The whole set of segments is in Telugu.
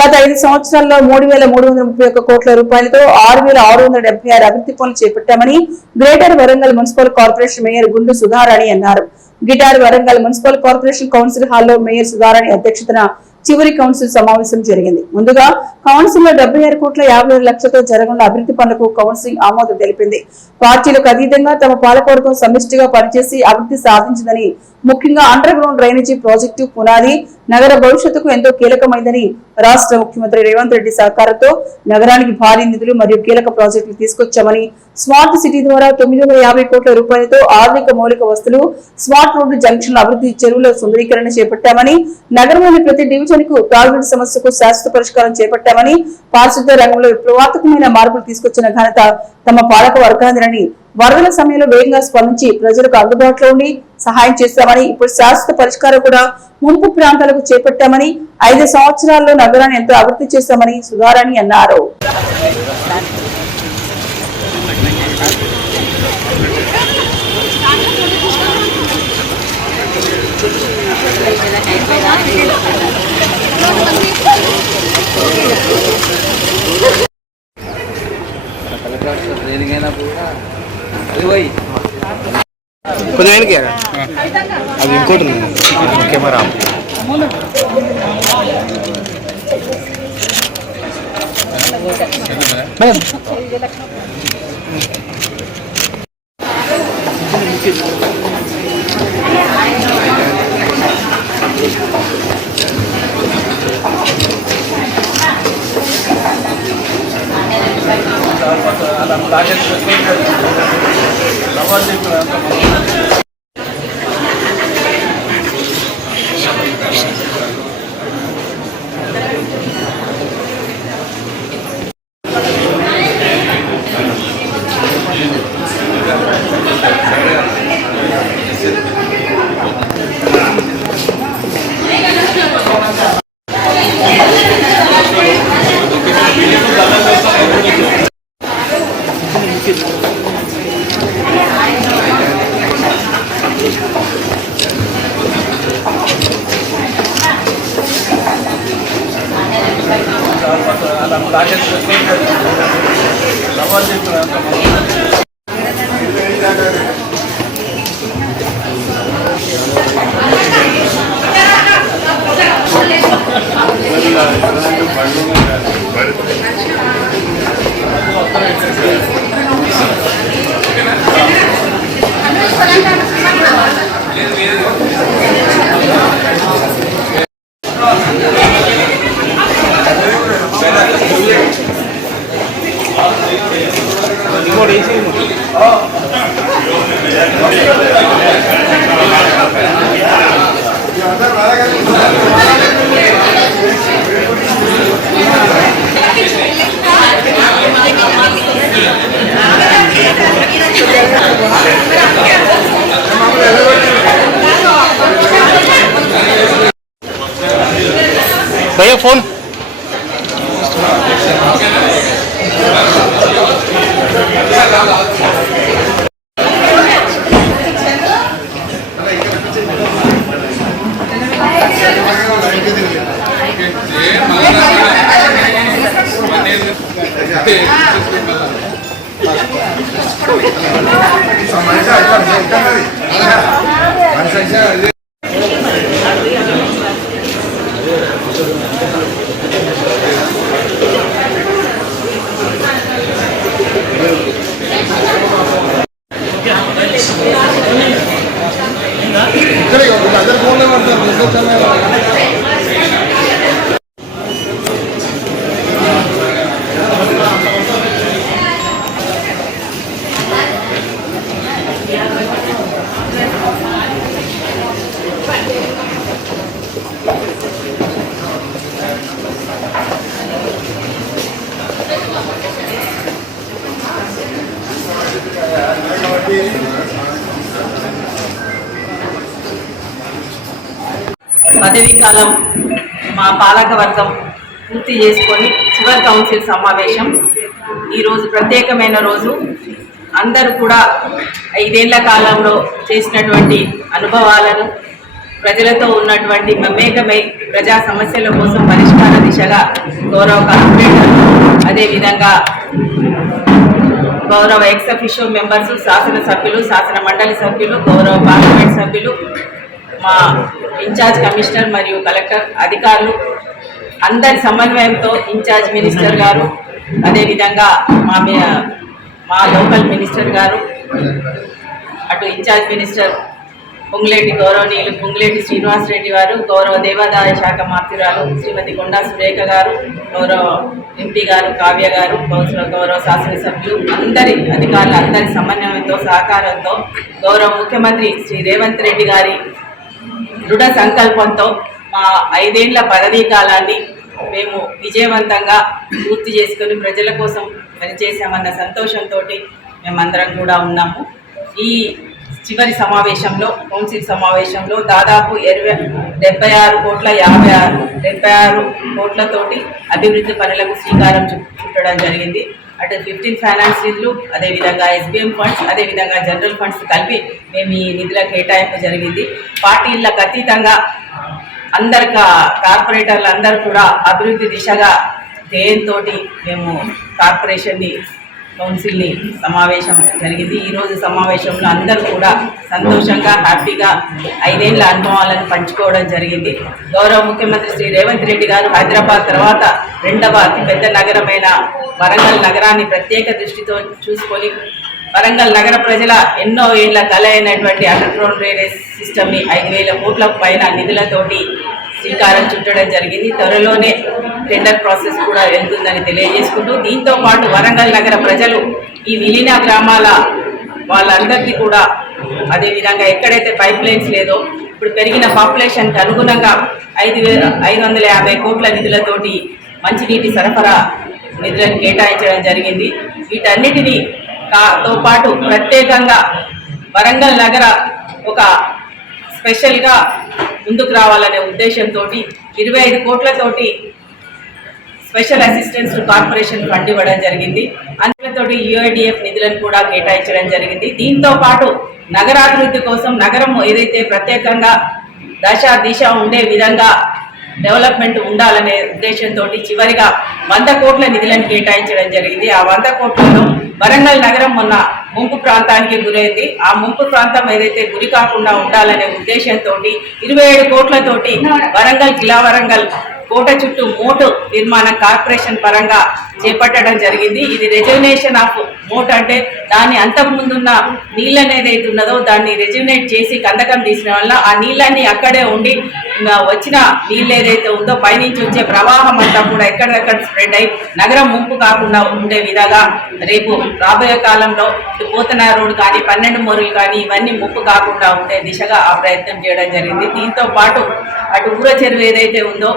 గత 5 సంవత్సరాల్లో 3,331 కోట్ల రూపాయలతో 6,676 అభివృద్ధి పనులు చేపట్టామని greater Warangal municipal corporation mayor గుండు సుధారాణి అన్నారు. Guitar Warangal municipal corporation council హాల్లో మేయర్ సుధారాణి అధ్యక్షతన చివరి కౌన్సిల్ సమావేశం జరిగింది. ముందుగా కౌన్సిల్ లో 76 కోట్ల 57 లక్షలతో జరగనున్న అభివృద్ధి పనులకు కౌన్సిల్ ఆమోదం తెలిపింది. పార్టీలకు అతీతంగా తమ పాలకవర్గం సమిష్టిగా పనిచేసి అభివృద్ధి సాధించిందని, ముఖ్యంగా అండర్ గ్రౌండ్ డ్రైనేజీ ప్రాజెక్టు పునాది నగర భవిష్యత్తుకు ఎంతో కీలకమైందని, రాష్ట్ర ముఖ్యమంత్రి రేవంత్ రెడ్డి సహకారంతో నగరానికి భారీ నిధులు మరియు కీలక ప్రాజెక్టులు తీసుకొచ్చామని, స్మార్ట్ సిటీ ద్వారా 950 కోట్ల రూపాయలతో ఆధునిక మౌలిక వస్తువులు, స్మార్ట్ రోడ్డు జంక్షన్ల అభివృద్ధి, చెరువుల సుందరీకరణ చేపట్టామని, నగరంలోని ప్రతి డివిజన్ కు తాగునీటి సమస్యకు శాశ్వత పరిష్కారం చేపట్టామని, పారిశుద్ధ్య రంగంలో విప్లవాత్మకమైన మార్పులు తీసుకొచ్చిన ఘనత తమ పాలక వర్గాంధ్రని, వరదల సమయంలో వేగంగా స్పందించి ప్రజలకు అందుబాటులో ఉండి సహాయం చేశామని, ఇప్పుడు శాశ్వత పరిష్కారం కూడా ముంపు ప్రాంతాలకు చేపట్టామని, 5 సంవత్సరాల్లో నగరాన్ని ఎంతో అభివృద్ధి చేశామని సుధారాణి అన్నారు. అది ఇంకోటి కెమెరా भैया फोन పదవీ కాలం మా పాలక వర్గం పూర్తి చేసుకొని చివరి కౌన్సిల్ సమావేశం ఈరోజు ప్రత్యేకమైన రోజు. అందరూ కూడా 5 ఏళ్ల కాలంలో చేసినటువంటి అనుభవాలను ప్రజలతో ఉన్నటువంటి మమేకమై ప్రజా సమస్యల కోసం పరిష్కార దిశగా గౌరవ కార్పొరేటర్, అదేవిధంగా గౌరవ ఎక్స్ అఫిషియో మెంబర్స్, శాసనసభ్యులు, శాసన మండలి సభ్యులు, గౌరవ పార్లమెంట్ సభ్యులు, మా ఇన్ఛార్జ్ కమిషనర్ మరియు కలెక్టర్ అధికారులు అందరి సమన్వయంతో ఇన్ఛార్జ్ మినిస్టర్ గారు, అదేవిధంగా మా లోకల్ మినిస్టర్ గారు, అటు ఇన్ఛార్జ్ మినిస్టర్ పొంగులేటి గౌరవనీయులు పొంగులేటి శ్రీనివాసరెడ్డి గారు, గౌరవ దేవాదాయ శాఖ మంత్రురాలు శ్రీమతి కొండా సురేఖ గారు, గౌరవ ఎంపీ గారు కావ్య గారు, గౌరవ శాసనసభ్యులు అందరి అధికారులు అందరి సమన్వయంతో సహకారంతో గౌరవ ముఖ్యమంత్రి శ్రీ రేవంత్ రెడ్డి గారి దృఢ సంకల్పంతో మా 5 ఏళ్ల పదవీ కాలాన్ని మేము విజయవంతంగా పూర్తి చేసుకుని ప్రజల కోసం పనిచేసామన్న సంతోషంతో మేమందరం కూడా ఉన్నాము. ఈ చివరి సమావేశంలో, కౌన్సిల్ సమావేశంలో దాదాపు 76 కోట్లతోటి అభివృద్ధి పనులకు శ్రీకారం చుట్టడం జరిగింది. అటు 15 ఫైనాన్స్ నిధులు, అదేవిధంగా SBM ఫండ్స్, అదేవిధంగా జనరల్ ఫండ్స్ కలిపి మేము ఈ నిధుల కేటాయింపు జరిగింది. పార్టీలకు అతీతంగా అందరు కార్పొరేటర్లు అందరూ కూడా అభివృద్ధి దిశగా ధ్యేయంతో మేము కార్పొరేషన్ని కౌన్సిల్ని సమావేశం జరిగింది. ఈరోజు సమావేశంలో అందరూ కూడా సంతోషంగా హ్యాపీగా 5 ఏళ్ల అనుభవాలను పంచుకోవడం జరిగింది. గౌరవ ముఖ్యమంత్రి శ్రీ రేవంత్ రెడ్డి గారు హైదరాబాద్ తర్వాత 2వ అతిపెద్ద నగరమైన వరంగల్ నగరాన్ని ప్రత్యేక దృష్టితో చూసుకొని వరంగల్ నగర ప్రజల ఎన్నో ఏళ్ల కల అయినటువంటి అండర్ గ్రౌండ్ డ్రైనేజ్ సిస్టమ్ని 5,000 కోట్ల పైన నిధులతోటి శ్రీకారం చుట్టడం జరిగింది. త్వరలోనే టెండర్ ప్రాసెస్ కూడా వెళ్తుందని తెలియజేసుకుంటూ, దీంతో పాటు వరంగల్ నగర ప్రజలు ఈ విలీన గ్రామాల వాళ్ళందరికీ కూడా అదేవిధంగా ఎక్కడైతే పైప్ లైన్స్ లేదో ఇప్పుడు పెరిగిన పాపులేషన్కి అనుగుణంగా 550 కోట్ల నిధులతోటి మంచినీటి సరఫరా నిధులను కేటాయించడం జరిగింది. వీటన్నిటినీ తో పాటు ప్రత్యేకంగా వరంగల్ నగర ఒక స్పెషల్గా ముందుకు రావాలనే ఉద్దేశంతో 25 కోట్లతోటి స్పెషల్ అసిస్టెన్స్ కార్పొరేషన్ ఫండ్ ఇవ్వడం జరిగింది. అందులోతోటి UIDF నిధులను కూడా కేటాయించడం జరిగింది. దీంతో పాటు నగరాభివృద్ధి కోసం నగరం ఏదైతే ప్రత్యేకంగా దిశ ఉండే విధంగా డెవలప్మెంట్ ఉండాలనే ఉద్దేశంతో చివరిగా 100 కోట్ల నిధులను కేటాయించడం జరిగింది. ఆ 100 కోట్లలో వరంగల్ నగరం మొన్న ముంపు ప్రాంతానికి గురైంది. ఆ ముంపు ప్రాంతం ఏదైతే గురి కాకుండా ఉండాలనే ఉద్దేశంతో 27 కోట్లతోటి వరంగల్ కిలా వరంగల్ కోట చుట్టూ మోటు నిర్మాణం కార్పొరేషన్ పరంగా చేపట్టడం జరిగింది. ఇది రెజ్యునేషన్ ఆఫ్ మోట్ అంటే దాని అంతకుముందున్న నీళ్ళని ఏదైతే ఉన్నదో దాన్ని రెజ్యునేట్ చేసి కందకం తీసిన వల్ల ఆ నీళ్ళన్నీ అక్కడే ఉండి వచ్చిన నీళ్ళు ఏదైతే ఉందో పైనుంచి వచ్చే ప్రవాహం అంతా కూడా ఎక్కడెక్కడ స్ప్రెడ్ అయి నగరం ముంపు కాకుండా ఉండే విధంగా రేపు రాబోయే కాలంలో పోతన రోడ్ కానీ 12 మోరులు కానీ ఇవన్నీ ముప్పు కాకుండా ఉండే దిశగా ఆ ప్రయత్నం చేయడం జరిగింది. దీంతో పాటు అటు ఊర చెరువు ఏదైతే ఉందో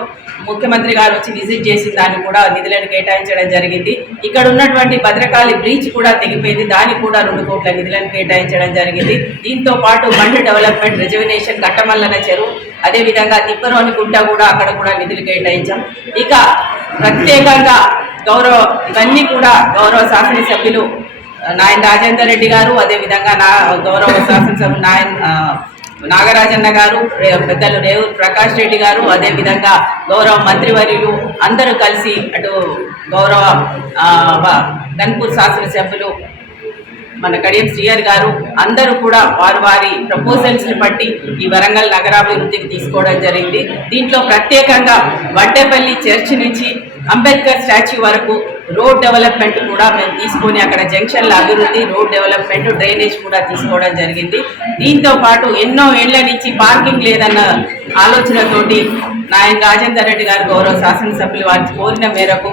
ముఖ్యమంత్రి గారు వచ్చి విజిట్ చేసి దాన్ని కూడా నిధులను కేటాయించడం జరిగింది. ఇక్కడ ఉన్నటువంటి భద్రకాళి బ్రీచ్ కూడా తెగిపోయింది, దానికి కూడా 2 కోట్ల నిధులను కేటాయించడం జరిగింది. దీంతో పాటు బండ్ డెవలప్మెంట్ రిజర్వేషన్ కట్టమల్లన చెరువు, అదేవిధంగా తిప్పరోని గుంట కూడా అక్కడ కూడా నిధులు కేటాయించాం. ఇక ప్రత్యేకంగా ఇవన్నీ కూడా గౌరవ శాసనసభ్యులు నాయన రాజేందర్ రెడ్డి గారు, అదేవిధంగా గౌరవ శాసనసభ్యులు నాగరాజన్న గారు, పెద్దలు రేవు ప్రకాష్ రెడ్డి గారు, అదేవిధంగా గౌరవ మంత్రివర్యులు అందరూ కలిసి అటు గౌరవ గన్పూర్ శాసనసభ్యులు మన కడియం శ్రీయర్ గారు అందరూ కూడా వారి ప్రపోజల్స్ని బట్టి ఈ వరంగల్ నగరాభివృద్ధికి తీసుకోవడం జరిగింది. దీంట్లో ప్రత్యేకంగా వడ్డేపల్లి చర్చ్ నుంచి అంబేద్కర్ స్టాచ్యూ వరకు రోడ్ డెవలప్మెంట్ కూడా మేము తీసుకొని అక్కడ జంక్షన్ల అభివృద్ధి, రోడ్ డెవలప్మెంట్, డ్రైనేజ్ కూడా తీసుకోవడం జరిగింది. దీంతో పాటు ఎన్నో ఏళ్ల నుంచి పార్కింగ్ లేదన్న ఆలోచనతోటి నాయన రాజేందర్ రెడ్డి గారు గౌరవ శాసనసభ్యులు వారి కోరిన మేరకు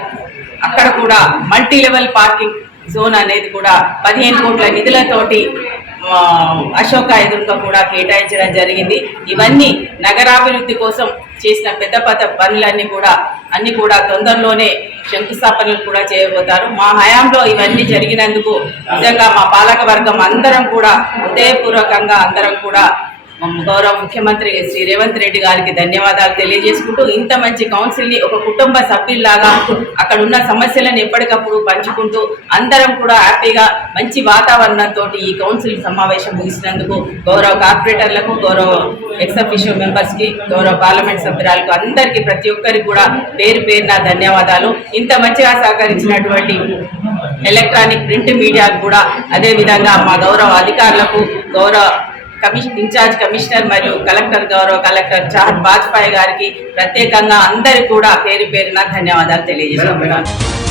అక్కడ కూడా మల్టీ లెవెల్ పార్కింగ్ జోన్ అనేది కూడా 15 కోట్ల నిధులతోటి అశోక ఎదురుగా కూడా కేటాయించడం జరిగింది. ఇవన్నీ నగరాభివృద్ధి కోసం చేసిన పెద్ద పనులన్నీ కూడా తొందరలోనే శంకుస్థాపనలు కూడా చేయబోతారు. మా హయాంలో ఇవన్నీ జరిగినందుకు నిజంగా మా పాలక వర్గం అందరం కూడా హృదయపూర్వకంగా అందరం కూడా గౌరవ ముఖ్యమంత్రి శ్రీ రేవంత్ రెడ్డి గారికి ధన్యవాదాలు తెలియజేసుకుంటూ ఇంత మంచి కౌన్సిల్ ని ఒక కుటుంబ సభ్యుల్లాగా అక్కడ ఉన్న సమస్యలను ఎప్పటికప్పుడు పంచుకుంటూ అందరం కూడా హ్యాపీగా మంచి వాతావరణంతో ఈ కౌన్సిల్ సమావేశం ముగిసినందుకు గౌరవ కార్పొరేటర్లకు, గౌరవ ఎక్స్ అఫీషియో మెంబర్స్ కి, గౌరవ పార్లమెంట్ సభ్యురాలకు అందరికీ ప్రతి ఒక్కరికి కూడా పేరు పేరున ధన్యవాదాలు. ఇంత మంచిగా సహకరించినటువంటి ఎలక్ట్రానిక్ ప్రింట్ మీడియాకు కూడా, అదే విధంగా మా గౌరవ అధికారులకు, గౌరవ ఇన్ఛార్జ్ కమిషనర్ మరియు గౌరవ కలెక్టర్ చాహత్ బాజ్పాయ్ గారికి ప్రత్యేకంగా అందరికీ కూడా పేరు పేరున ధన్యవాదాలు తెలియజేస్తున్నాను.